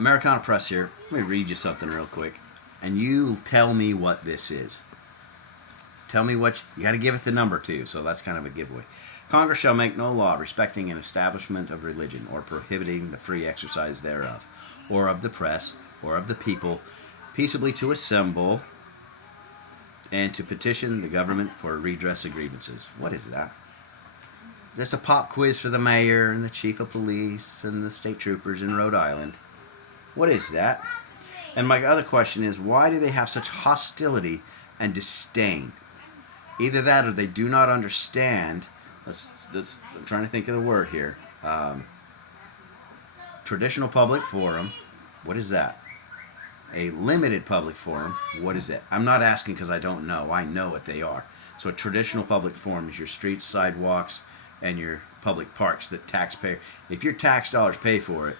Americana Press here. Let me read you something real quick, and you tell me what this is. Tell me what you got to give it the number too, so that's kind of a giveaway. Congress shall make no law respecting an establishment of religion or prohibiting the free exercise thereof, or of the press, or of the people, peaceably to assemble and to petition the government for redress of grievances. What is that? Just a pop quiz for the mayor and the chief of police and the state troopers in Rhode Island. What is that? And my other question is, why do they have such hostility and disdain? Either that or they do not understand. I'm trying to think of the word here. Traditional public forum. What is that? A limited public forum. What is it? I'm not asking because I don't know. I know what they are. So a traditional public forum is your streets, sidewalks, and your public parks that taxpayer. If your tax dollars pay for it,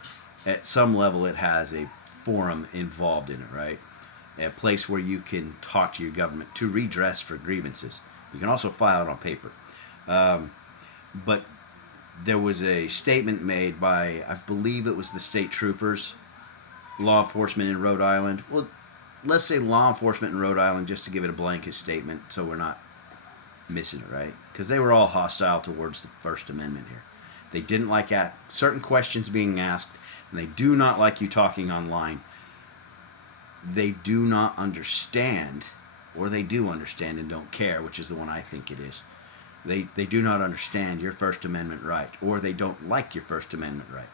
at some level it has a forum involved in it, right? A place where you can talk to your government to redress for grievances. You can also file it on paper. But there was a statement made by, I believe it was the state troopers, law enforcement in Rhode Island. Well, let's say law enforcement in Rhode Island just to give it a blanket statement so we're not missing it, right? Because they were all hostile towards the First Amendment here. They didn't like certain questions being asked, and they do not like you talking online. They do not understand, or they do understand and don't care, which is the one I think it is. They do not understand your First Amendment right, or they don't like your First Amendment right,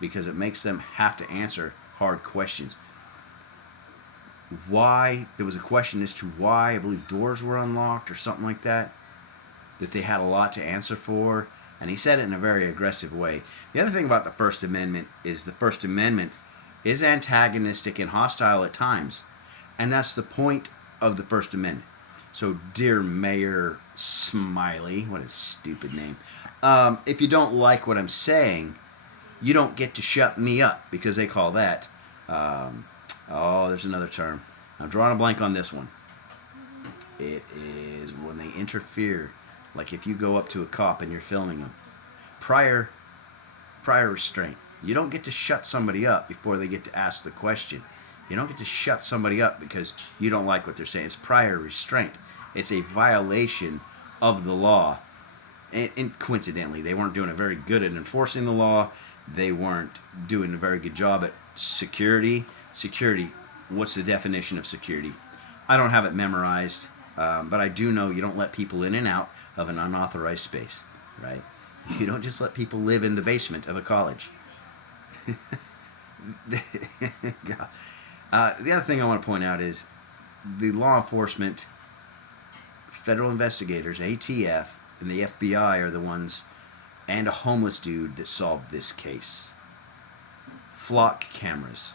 because it makes them have to answer hard questions. Why, there was a question as to why, I believe doors were unlocked or something like that they had a lot to answer for, and he said it in a very aggressive way. The other thing about the First Amendment is the First Amendment is antagonistic and hostile at times, and that's the point of the First Amendment. So, dear Mayor Smiley, what a stupid name, if you don't like what I'm saying, you don't get to shut me up, because they call that, there's another term. I'm drawing a blank on this one. It is when they interfere, like if you go up to a cop and you're filming them. Prior restraint. You don't get to shut somebody up before they get to ask the question. You don't get to shut somebody up because you don't like what they're saying. It's prior restraint. It's a violation of the law. And coincidentally, they weren't doing a very good at enforcing the law. They weren't doing a very good job at security. Security, what's the definition of security? I don't have it memorized, but I do know you don't let people in and out of an unauthorized space, right? You don't just let people live in the basement of a college. The other thing I want to point out is the law enforcement, federal investigators, ATF, and the FBI are the ones, and a homeless dude that solved this case. Flock cameras.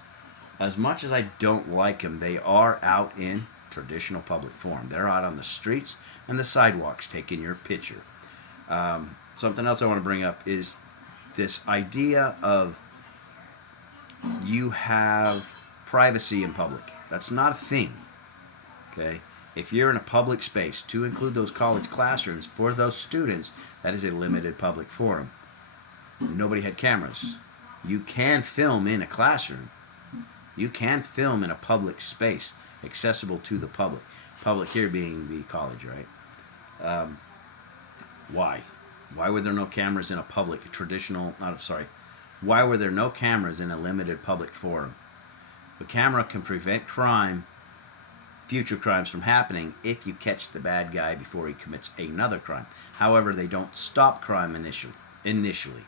As much as I don't like them, they are out in traditional public forum. They're out on the streets and the sidewalks taking your picture. Something else I want to bring up is this idea of you have privacy in public. That's not a thing. Okay? If you're in a public space, to include those college classrooms, for those students, that is a limited public forum. Nobody had cameras. You can film in a classroom. You can film in a public space, accessible to the public. Public here being the college, right? Why? Why were there no cameras in a public, why were there no cameras in a limited public forum? A camera can prevent crime, future crimes from happening if you catch the bad guy before he commits another crime. However, they don't stop crime initially.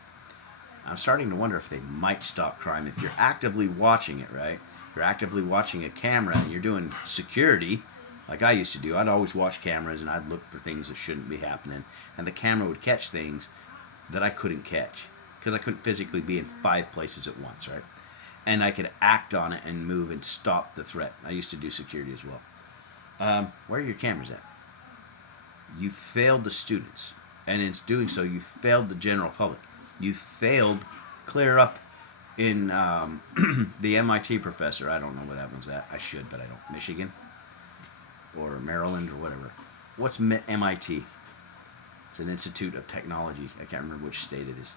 I'm starting to wonder if they might stop crime if you're actively watching it, right? You're actively watching a camera and you're doing security, like I used to do. I'd always watch cameras and I'd look for things that shouldn't be happening. And the camera would catch things that I couldn't catch because I couldn't physically be in 5 places at once, right? And I could act on it and move and stop the threat. I used to do security as well. Where are your cameras at? You failed the students. And in doing so, you failed the general public. You failed clear up in the MIT professor. I don't know where that one's at. I should, but I don't. Michigan or Maryland or whatever. What's MIT? It's an Institute of Technology. I can't remember which state it is.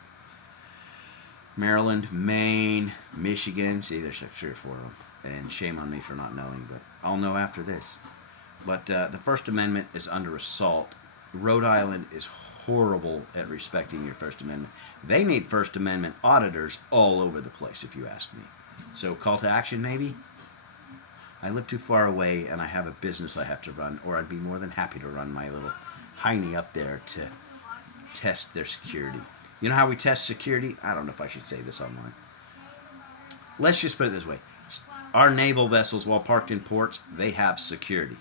Maryland, Maine, Michigan. See, there's like 3 or 4 of them. And shame on me for not knowing, but I'll know after this. But the First Amendment is under assault. Rhode Island is horrible at respecting your First Amendment. They need First Amendment auditors all over the place, if you ask me. So call to action, maybe? I live too far away and I have a business I have to run, or I'd be more than happy to run my little hiney up there to test their security. You know how we test security? I don't know if I should say this online. Let's just put it this way. Our naval vessels, while parked in ports, they have security.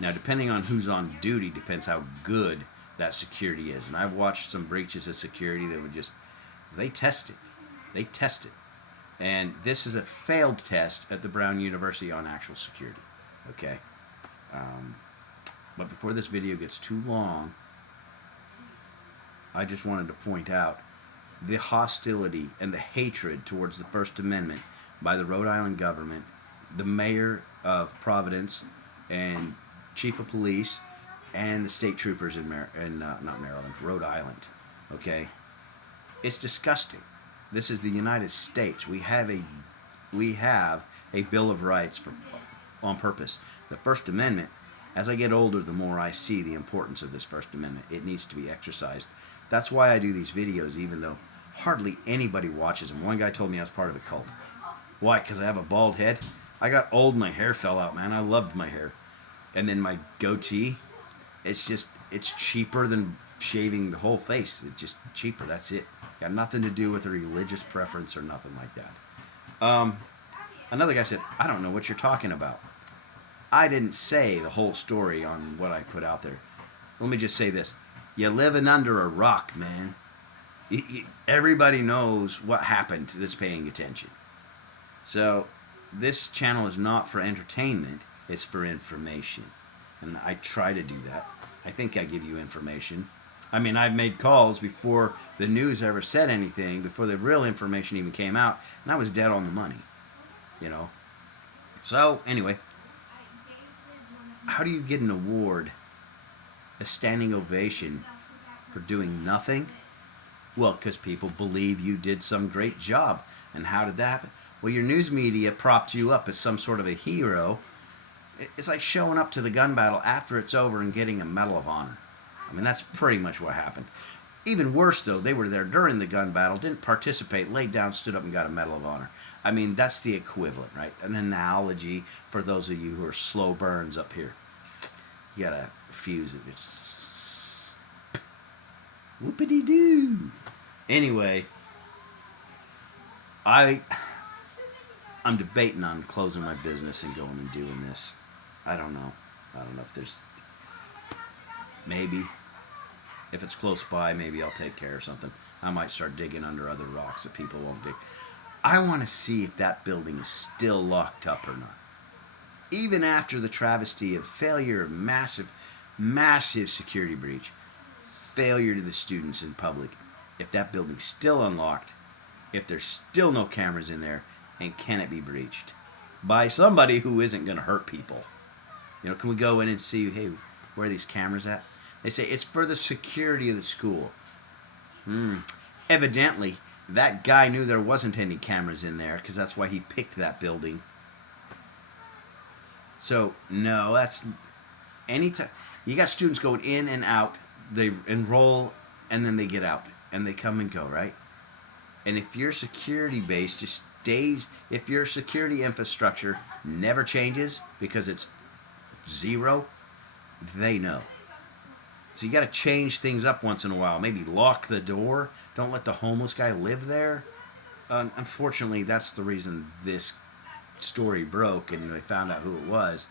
Now, depending on who's on duty, depends how good that security is. And I've watched some breaches of security that would just, they test it. They test it. And this is a failed test at the Brown University on actual security. Okay? But before this video gets too long, I just wanted to point out the hostility and the hatred towards the First Amendment by the Rhode Island government, the mayor of Providence, and chief of police, and the state troopers in not Maryland, Rhode Island. Okay? It's disgusting. This is the United States. We have a Bill of Rights on purpose. The First Amendment, as I get older, the more I see the importance of this First Amendment. It needs to be exercised. That's why I do these videos, even though hardly anybody watches them. One guy told me I was part of a cult. Why? Because I have a bald head? I got old and my hair fell out, man. I loved my hair. And then my goatee, it's cheaper than shaving the whole face. It's just cheaper, that's it. Got nothing to do with a religious preference or nothing like that. Another guy said, I don't know what you're talking about. I didn't say the whole story on what I put out there. Let me just say this. You're living under a rock, man. Everybody knows what happened that's paying attention. So, this channel is not for entertainment, it's for information. And I try to do that. I think I give you information. I mean, I've made calls before the news ever said anything, before the real information even came out, and I was dead on the money. You know? So, anyway, how do you get an award, a standing ovation, for doing nothing? Well, because people believe you did some great job. And how did that happen? Well, your news media propped you up as some sort of a hero. It's like showing up to the gun battle after it's over and getting a Medal of Honor. I mean, that's pretty much what happened. Even worse, though, they were there during the gun battle, didn't participate, laid down, stood up, and got a Medal of Honor. I mean, that's the equivalent, right? An analogy for those of you who are slow burns up here. You gotta fuse it. It's whoopity-doo. Anyway, I'm debating on closing my business and going and doing this. I don't know. I don't know if there's... Maybe. If it's close by, maybe I'll take care of something. I might start digging under other rocks that people won't dig. I want to see if that building is still locked up or not. Even after the travesty of failure of massive security breach, failure to the students in public, if that building's still unlocked, if there's still no cameras in there, and can it be breached by somebody who isn't going to hurt people? You know, can we go in and see, hey, where are these cameras at? They say it's for the security of the school. Evidently, that guy knew there wasn't any cameras in there because that's why he picked that building. So, no, that's anytime. You got students going in and out. They enroll and then they get out and they come and go, right? And if your security base just stays, if your security infrastructure never changes because it's zero, they know. So you got to change things up once in a while. Maybe lock the door. Don't let the homeless guy live there. Unfortunately, that's the reason this story broke and they found out who it was.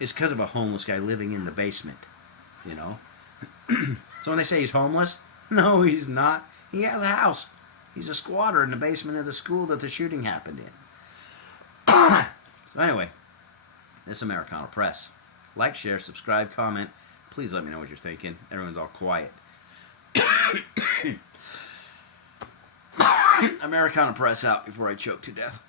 It's because of a homeless guy living in the basement, you know. So when they say he's homeless, no, he's not. He has a house. He's a squatter in the basement of the school that the shooting happened in. So anyway, this is Americana Press. Like, share, subscribe, comment. Please let me know what you're thinking. Everyone's all quiet. Americana Press out before I choke to death.